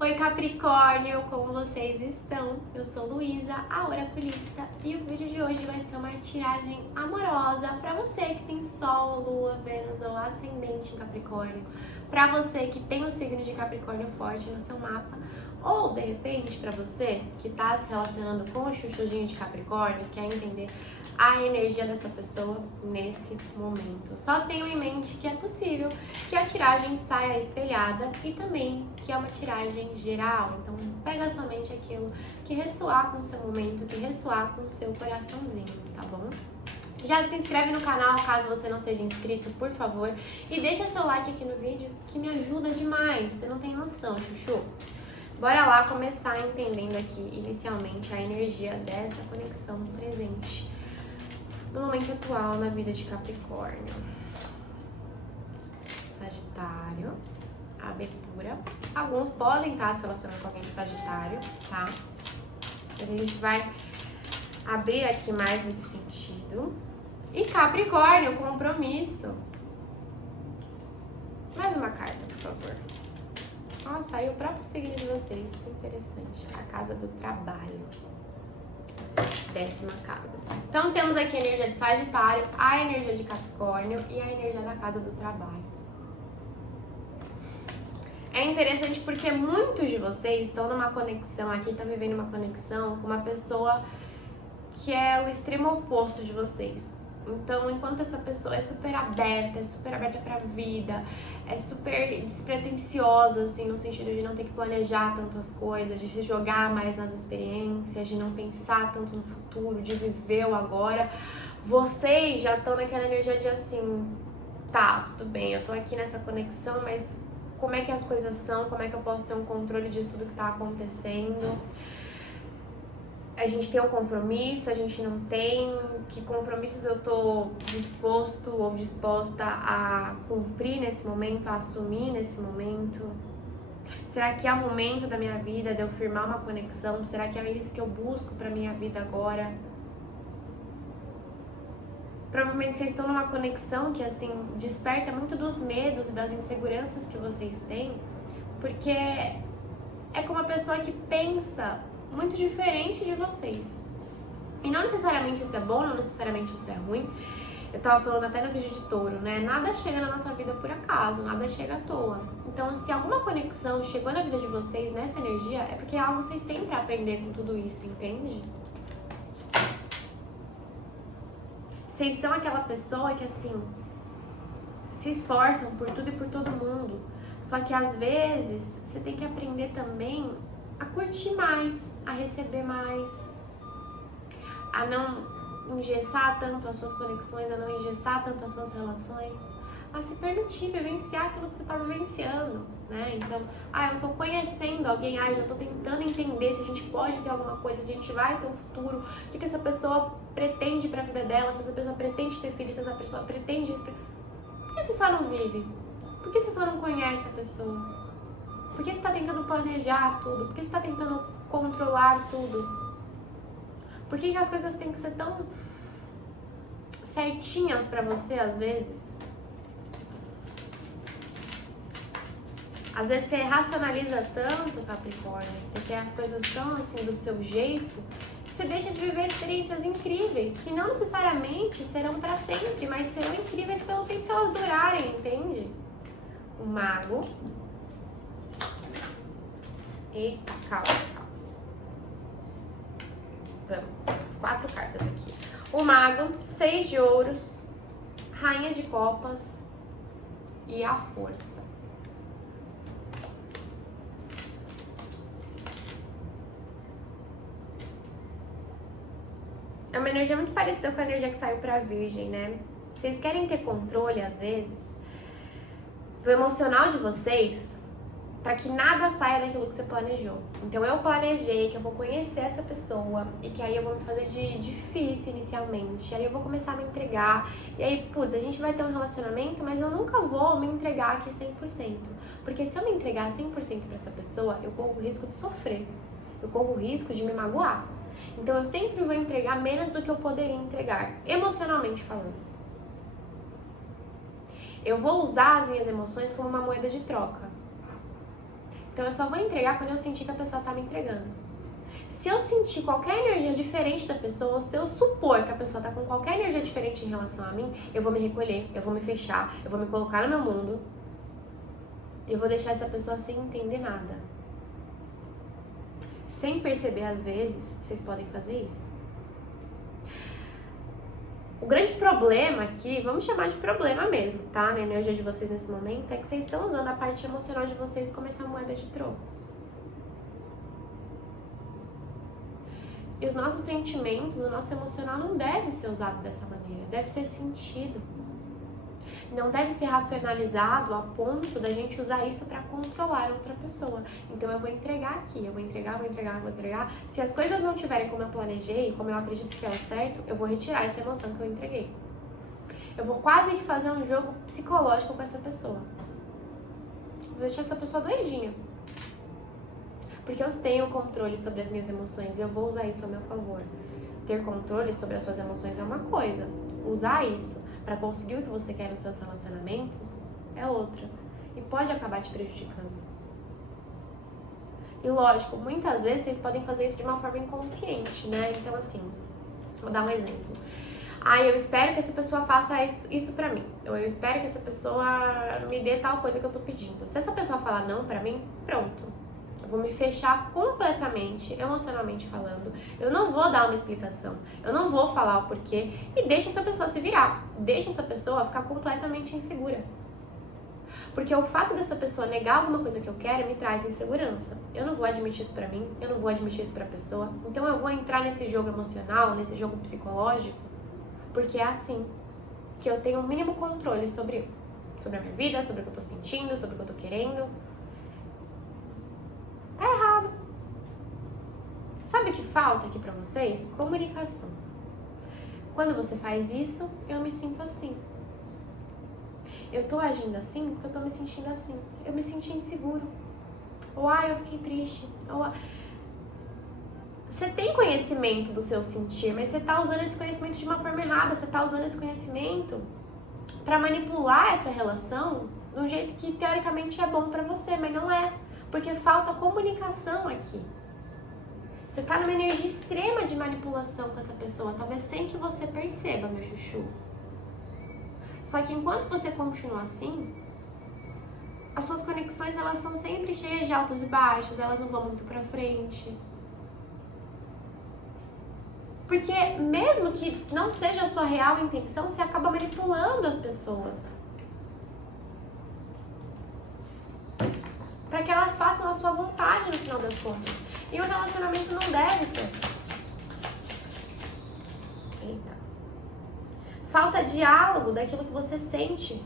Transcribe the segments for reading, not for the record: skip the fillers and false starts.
Oi Capricórnio, como vocês estão? Eu sou Luísa, a oraculista, e o vídeo de hoje vai ser uma tiragem amorosa para você que tem Sol, Lua, Vênus ou Ascendente em Capricórnio, para você que tem o signo de Capricórnio forte no seu mapa, ou de repente para você que está se relacionando com o chuchuzinho de Capricórnio, quer entender a energia dessa pessoa nesse momento. Só tenham em mente que é possível que a tiragem saia espelhada e também que é uma tiragem geral. Então pega somente aquilo que ressoar com o seu momento, que ressoar com o seu coraçãozinho, tá bom? Já se inscreve no canal caso você não seja inscrito, por favor. E deixa seu like aqui no vídeo que me ajuda demais, você não tem noção, chuchu. Bora lá começar entendendo aqui inicialmente a energia dessa conexão presente no momento atual na vida de Capricórnio. Sagitário, abertura. Alguns podem estar se relacionando com alguém de Sagitário, tá? Mas a gente vai abrir aqui mais nesse sentido. E Capricórnio, compromisso. Mais uma carta, por favor. Ó, saiu o próprio signo de vocês, que interessante. A casa do trabalho. 10ª casa. Então temos aqui a energia de Sagitário, a energia de Capricórnio e a energia da casa do trabalho. É interessante porque muitos de vocês estão numa conexão aqui, estão vivendo uma conexão com uma pessoa que é o extremo oposto de vocês. Então, enquanto essa pessoa é super aberta pra vida, é super despretensiosa, assim, no sentido de não ter que planejar tanto as coisas, de se jogar mais nas experiências, de não pensar tanto no futuro, de viver o agora, vocês já estão naquela energia de assim, tá, tudo bem, eu tô aqui nessa conexão, mas como é que as coisas são, como é que eu posso ter um controle disso tudo que tá acontecendo? A gente tem um compromisso, a gente não tem, que compromissos eu tô disposto ou disposta a cumprir nesse momento, a assumir nesse momento? Será que é o momento da minha vida de eu firmar uma conexão? Será que é isso que eu busco pra minha vida agora? Provavelmente vocês estão numa conexão que, assim, desperta muito dos medos e das inseguranças que vocês têm, porque é com uma pessoa que pensa muito diferente de vocês. E não necessariamente isso é bom, não necessariamente isso é ruim. Eu tava falando até no vídeo de touro, né? Nada chega na nossa vida por acaso, nada chega à toa. Então, se alguma conexão chegou na vida de vocês nessa energia, é porque algo vocês têm pra aprender com tudo isso, entende? Vocês são aquela pessoa que, assim, se esforçam por tudo e por todo mundo. Só que, às vezes, você tem que aprender também a curtir mais, a receber mais, a não engessar tanto as suas conexões, a não engessar tanto as suas relações, a se permitir vivenciar aquilo que você está vivenciando, né? Então, eu tô conhecendo alguém, eu já tô tentando entender se a gente pode ter alguma coisa, se a gente vai ter um futuro, o que essa pessoa pretende pra vida dela, se essa pessoa pretende ter filhos, se essa pessoa pretende isso. Por que você só não vive? Por que você só não conhece a pessoa? Por que você está tentando planejar tudo? Por que você está tentando controlar tudo? Por que as coisas têm que ser tão certinhas pra você, às vezes? Às vezes você racionaliza tanto, Capricórnio, você quer as coisas tão assim do seu jeito, que você deixa de viver experiências incríveis, que não necessariamente serão pra sempre, mas serão incríveis pelo tempo que elas durarem, entende? O Mago. Eita, calma. Vamos, 4 cartas aqui. O Mago, 6 de ouros, Rainha de copas e a Força. É uma energia muito parecida com a energia que saiu pra Virgem, né? Vocês querem ter controle, às vezes, do emocional de vocês, para que nada saia daquilo que você planejou. Então eu planejei que eu vou conhecer essa pessoa e que aí eu vou me fazer de difícil inicialmente, aí eu vou começar a me entregar, e aí, putz, a gente vai ter um relacionamento, mas eu nunca vou me entregar aqui 100%, porque se eu me entregar 100% para essa pessoa, eu corro o risco de sofrer, eu corro o risco de me magoar. Então eu sempre vou entregar menos do que eu poderia entregar, emocionalmente falando. Eu vou usar as minhas emoções como uma moeda de troca. Então eu só vou entregar quando eu sentir que a pessoa tá me entregando. Se eu sentir qualquer energia diferente da pessoa, ou se eu supor que a pessoa tá com qualquer energia diferente em relação a mim, eu vou me recolher, eu vou me fechar, eu vou me colocar no meu mundo e eu vou deixar essa pessoa sem entender nada. Sem perceber, às vezes, vocês podem fazer isso. O grande problema aqui, vamos chamar de problema mesmo, tá? Na energia de vocês nesse momento, é que vocês estão usando a parte emocional de vocês como essa moeda de troco. E os nossos sentimentos, o nosso emocional não deve ser usado dessa maneira, deve ser sentido. Não deve ser racionalizado a ponto da gente usar isso para controlar outra pessoa. Então eu vou entregar aqui, eu vou entregar. Se as coisas não tiverem como eu planejei, como eu acredito que é o certo, eu vou retirar essa emoção que eu entreguei. Eu vou quase que fazer um jogo psicológico com essa pessoa. Vou deixar essa pessoa doidinha. Porque eu tenho controle sobre as minhas emoções e eu vou usar isso a meu favor. Ter controle sobre as suas emoções é uma coisa. Usar isso para conseguir o que você quer nos seus relacionamentos é outra. E pode acabar te prejudicando. E lógico, muitas vezes vocês podem fazer isso de uma forma inconsciente, né? Então assim, vou dar um exemplo. Eu espero que essa pessoa faça isso pra mim. Ou eu espero que essa pessoa me dê tal coisa que eu tô pedindo. Se essa pessoa falar não pra mim, pronto. Eu vou me fechar completamente, emocionalmente falando. Eu não vou dar uma explicação. Eu não vou falar o porquê. E deixa essa pessoa se virar. Deixa essa pessoa ficar completamente insegura. Porque o fato dessa pessoa negar alguma coisa que eu quero me traz insegurança. Eu não vou admitir isso pra mim. Eu não vou admitir isso pra pessoa. Então eu vou entrar nesse jogo emocional, nesse jogo psicológico. Porque é assim que eu tenho o mínimo controle sobre a minha vida, sobre o que eu tô sentindo, sobre o que eu tô querendo. Tá errado. Sabe o que falta aqui pra vocês? Comunicação. Quando você faz isso, eu me sinto assim. Eu tô agindo assim porque eu tô me sentindo assim. Eu me senti inseguro. Ou eu fiquei triste. Você tem conhecimento do seu sentir, mas você tá usando esse conhecimento de uma forma errada. Você tá usando esse conhecimento pra manipular essa relação de um jeito que teoricamente é bom pra você, mas não é. Porque falta comunicação aqui. Você tá numa energia extrema de manipulação com essa pessoa, talvez sem que você perceba, meu chuchu. Só que enquanto você continua assim, as suas conexões, elas são sempre cheias de altos e baixos, elas não vão muito pra frente. Porque mesmo que não seja a sua real intenção, você acaba manipulando as pessoas. Para que elas façam a sua vontade no final das contas. E o relacionamento não deve ser assim. Eita. Falta diálogo daquilo que você sente.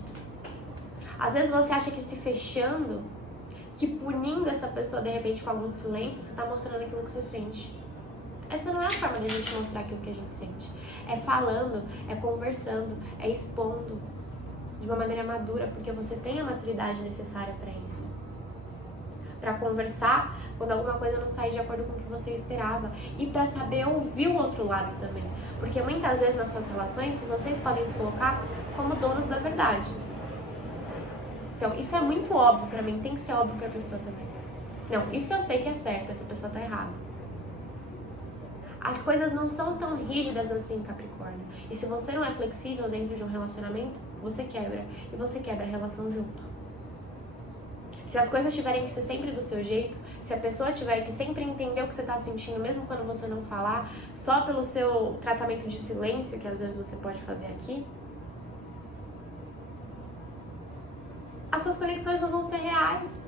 Às vezes você acha que se fechando, que punindo essa pessoa de repente com algum silêncio, você tá mostrando aquilo que você sente. Essa não é a forma de a gente mostrar aquilo que a gente sente. É falando, é conversando, é expondo de uma maneira madura, porque você tem a maturidade necessária para isso. Para conversar quando alguma coisa não sai de acordo com o que você esperava. E para saber ouvir o outro lado também. Porque muitas vezes nas suas relações, vocês podem se colocar como donos da verdade. Então, isso é muito óbvio pra mim, tem que ser óbvio pra pessoa também. Não, isso eu sei que é certo, essa pessoa tá errada. As coisas não são tão rígidas assim, Capricórnio. E se você não é flexível dentro de um relacionamento, você quebra. E você quebra a relação junto. Se as coisas tiverem que ser sempre do seu jeito, se a pessoa tiver que sempre entender o que você tá sentindo, mesmo quando você não falar, só pelo seu tratamento de silêncio, que às vezes você pode fazer aqui, as suas conexões não vão ser reais.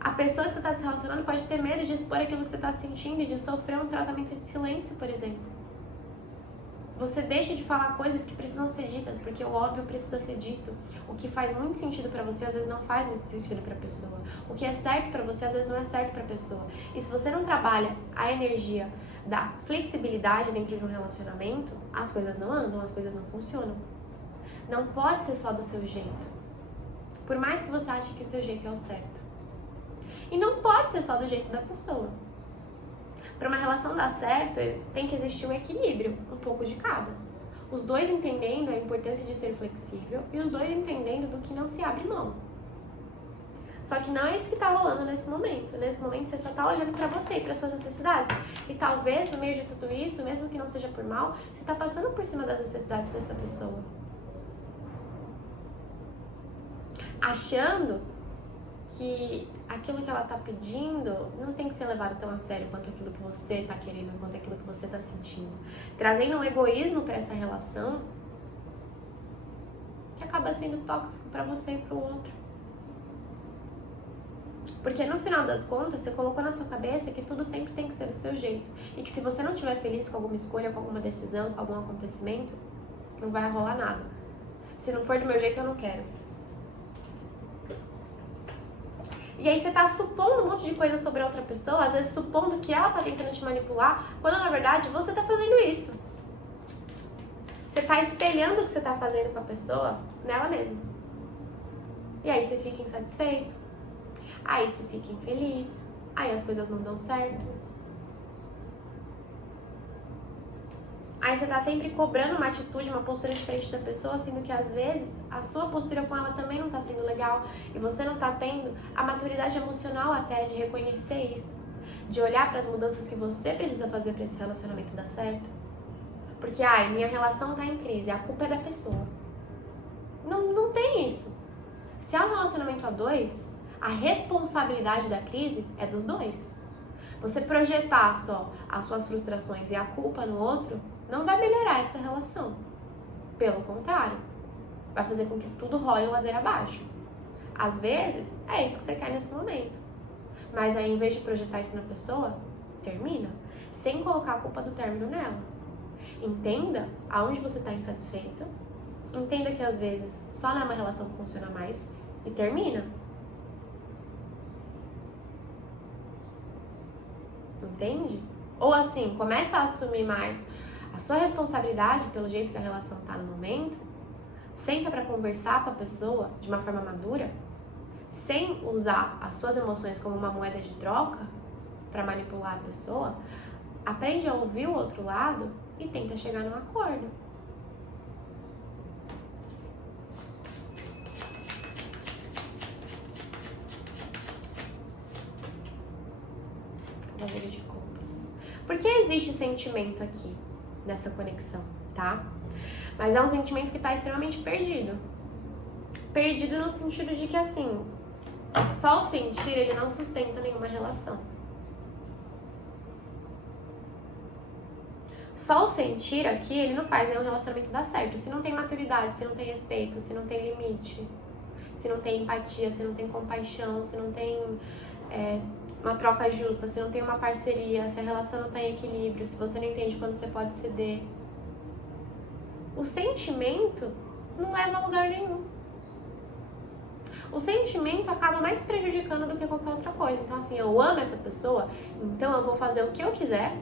A pessoa que você está se relacionando pode ter medo de expor aquilo que você está sentindo e de sofrer um tratamento de silêncio, por exemplo. Você deixa de falar coisas que precisam ser ditas, porque o óbvio precisa ser dito. O que faz muito sentido pra você, às vezes não faz muito sentido pra pessoa. O que é certo pra você, às vezes não é certo pra pessoa. E se você não trabalha a energia da flexibilidade dentro de um relacionamento, as coisas não andam, as coisas não funcionam. Não pode ser só do seu jeito. Por mais que você ache que o seu jeito é o certo. E não pode ser só do jeito da pessoa. Para uma relação dar certo, tem que existir um equilíbrio, um pouco de cada. Os dois entendendo a importância de ser flexível e os dois entendendo do que não se abre mão. Só que não é isso que tá rolando nesse momento. Nesse momento você só tá olhando pra você e pras suas necessidades. E talvez, no meio de tudo isso, mesmo que não seja por mal, você tá passando por cima das necessidades dessa pessoa. Achando que aquilo que ela tá pedindo não tem que ser levado tão a sério quanto aquilo que você tá querendo, quanto aquilo que você tá sentindo. Trazendo um egoísmo pra essa relação que acaba sendo tóxico pra você e pro outro. Porque no final das contas, você colocou na sua cabeça que tudo sempre tem que ser do seu jeito. E que se você não estiver feliz com alguma escolha, com alguma decisão, com algum acontecimento, não vai rolar nada. Se não for do meu jeito, eu não quero. E aí você tá supondo um monte de coisa sobre a outra pessoa, às vezes supondo que ela tá tentando te manipular, quando na verdade você tá fazendo isso. Você tá espelhando o que você tá fazendo com a pessoa nela mesma. E aí você fica insatisfeito, aí você fica infeliz, aí as coisas não dão certo. Aí você tá sempre cobrando uma atitude, uma postura diferente da pessoa, sendo que às vezes a sua postura com ela também não tá sendo legal e você não tá tendo a maturidade emocional até de reconhecer isso, de olhar para as mudanças que você precisa fazer para esse relacionamento dar certo. Porque, minha relação tá em crise, a culpa é da pessoa. Não tem isso. Se é um relacionamento a dois, a responsabilidade da crise é dos dois. Você projetar só as suas frustrações e a culpa no outro não vai melhorar essa relação. Pelo contrário, vai fazer com que tudo role ladeira abaixo. Às vezes, é isso que você quer nesse momento. Mas aí, em vez de projetar isso na pessoa, termina. Sem colocar a culpa do término nela. Entenda aonde você está insatisfeito. Entenda que às vezes só não é uma relação que funciona mais. E termina. Entende? Ou assim, começa a assumir mais a sua responsabilidade pelo jeito que a relação tá no momento. Senta pra conversar com a pessoa de uma forma madura, sem usar as suas emoções como uma moeda de troca pra manipular a pessoa. Aprende a ouvir o outro lado e tenta chegar num acordo. Cavaleiro de Copas. Por que existe sentimento aqui, nessa conexão, tá? Mas é um sentimento que tá extremamente perdido. Perdido no sentido de que, assim, só o sentir, ele não sustenta nenhuma relação. Só o sentir aqui, ele não faz nenhum relacionamento dar certo. Se não tem maturidade, se não tem respeito, se não tem limite, se não tem empatia, se não tem compaixão, se não tem uma troca justa, se não tem uma parceria, se a relação não tá em equilíbrio, se você não entende quando você pode ceder. O sentimento não leva a lugar nenhum. O sentimento acaba mais prejudicando do que qualquer outra coisa. Então, assim, eu amo essa pessoa, então eu vou fazer o que eu quiser,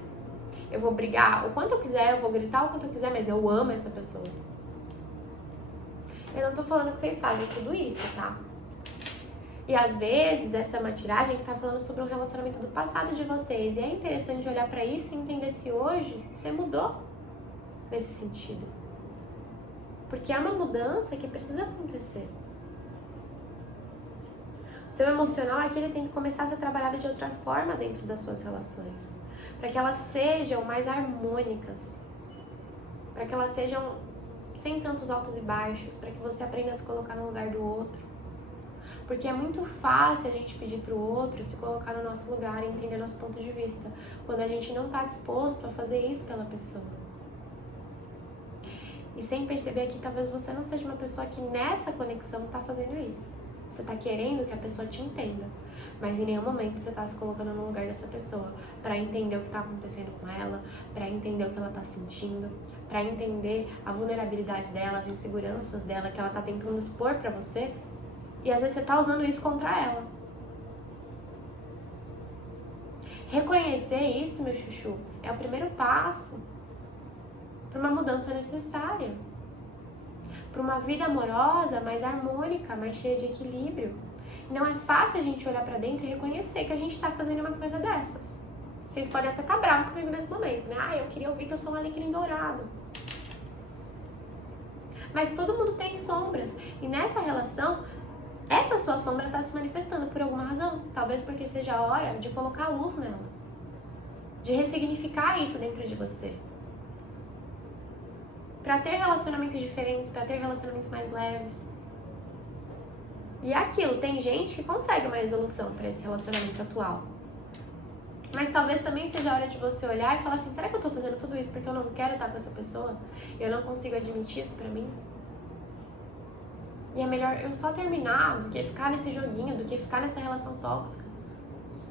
eu vou brigar o quanto eu quiser, eu vou gritar o quanto eu quiser, mas eu amo essa pessoa. Eu não tô falando que vocês fazem tudo isso, tá? E às vezes essa é uma tiragem que tá falando sobre um relacionamento do passado de vocês. E é interessante olhar pra isso e entender se hoje você mudou nesse sentido. Porque é uma mudança que precisa acontecer. O seu emocional é que ele tem que começar a ser trabalhado de outra forma dentro das suas relações. Para que elas sejam mais harmônicas. Para que elas sejam sem tantos altos e baixos. Para que você aprenda a se colocar no lugar do outro. Porque é muito fácil a gente pedir pro outro se colocar no nosso lugar e entender nosso ponto de vista. Quando a gente não tá disposto a fazer isso pela pessoa. E sem perceber que talvez você não seja uma pessoa que nessa conexão tá fazendo isso. Você tá querendo que a pessoa te entenda, mas em nenhum momento você tá se colocando no lugar dessa pessoa pra entender o que tá acontecendo com ela, pra entender o que ela tá sentindo, pra entender a vulnerabilidade dela, as inseguranças dela que ela tá tentando expor pra você, e às vezes você tá usando isso contra ela. Reconhecer isso, meu chuchu, é o primeiro passo pra uma mudança necessária. Para uma vida amorosa, mais harmônica, mais cheia de equilíbrio. Não é fácil a gente olhar para dentro e reconhecer que a gente está fazendo uma coisa dessas. Vocês podem até estar bravos comigo nesse momento, né? Eu queria ouvir que eu sou um alecrim dourado. Mas todo mundo tem sombras. E nessa relação, essa sua sombra está se manifestando por alguma razão. Talvez porque seja a hora de colocar luz nela. De ressignificar isso dentro de você. Para ter relacionamentos diferentes, para ter relacionamentos mais leves. E é aquilo, tem gente que consegue uma resolução para esse relacionamento atual. Mas talvez também seja a hora de você olhar e falar assim, será que eu tô fazendo tudo isso porque eu não quero estar com essa pessoa? E eu não consigo admitir isso pra mim? E é melhor eu só terminar do que ficar nesse joguinho, do que ficar nessa relação tóxica.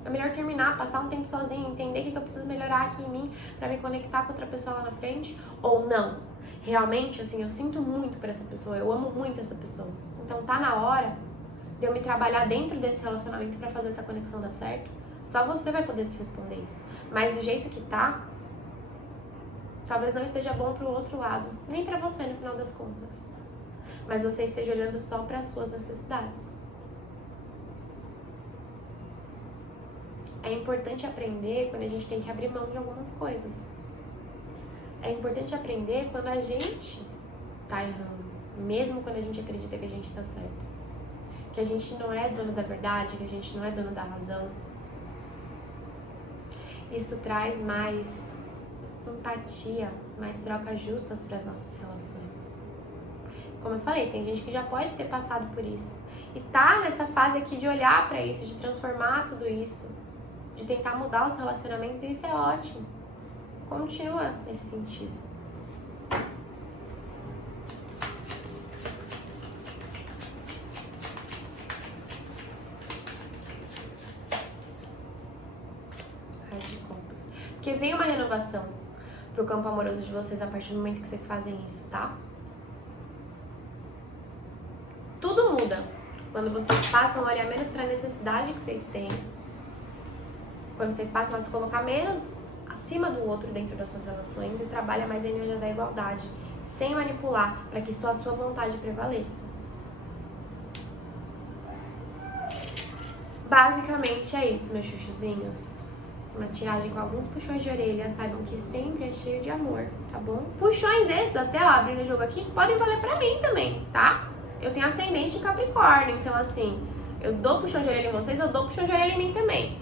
É melhor terminar, passar um tempo sozinho, entender o que eu preciso melhorar aqui em mim pra me conectar com outra pessoa lá na frente. Ou não. Realmente, assim, eu sinto muito por essa pessoa, eu amo muito essa pessoa. Então tá na hora de eu me trabalhar dentro desse relacionamento pra fazer essa conexão dar certo. Só você vai poder se responder isso. Mas do jeito que tá, talvez não esteja bom pro outro lado. Nem pra você, no final das contas. Mas você esteja olhando só para as suas necessidades. É importante aprender quando a gente tem que abrir mão de algumas coisas. É importante aprender quando a gente tá errando. Mesmo quando a gente acredita que a gente tá certo. Que a gente não é dono da verdade, que a gente não é dono da razão. Isso traz mais empatia, mais trocas justas para as nossas relações. Como eu falei, tem gente que já pode ter passado por isso. E tá nessa fase aqui de olhar para isso, de transformar tudo isso, de tentar mudar os relacionamentos, e isso é ótimo. Continua nesse sentido. Porque vem uma renovação pro campo amoroso de vocês a partir do momento que vocês fazem isso, tá? Tudo muda quando vocês passam a olhar menos pra necessidade que vocês têm. Quando vocês passam a se colocar menos acima do outro dentro das suas relações e trabalha mais a energia da igualdade, sem manipular, para que só a sua vontade prevaleça. Basicamente é isso, meus chuchuzinhos. Uma tiragem com alguns puxões de orelha, saibam que sempre é cheio de amor, tá bom? Puxões esses, até ó, abrindo o jogo aqui, podem valer pra mim também, tá? Eu tenho ascendente em Capricórnio, então assim, eu dou puxão de orelha em vocês, eu dou puxão de orelha em mim também.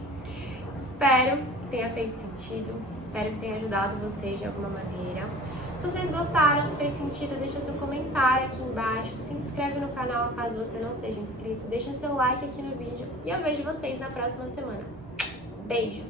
Espero que tenha feito sentido, espero que tenha ajudado vocês de alguma maneira. Se vocês gostaram, se fez sentido, deixa seu comentário aqui embaixo, se inscreve no canal caso você não seja inscrito, deixa seu like aqui no vídeo e eu vejo vocês na próxima semana. Beijo!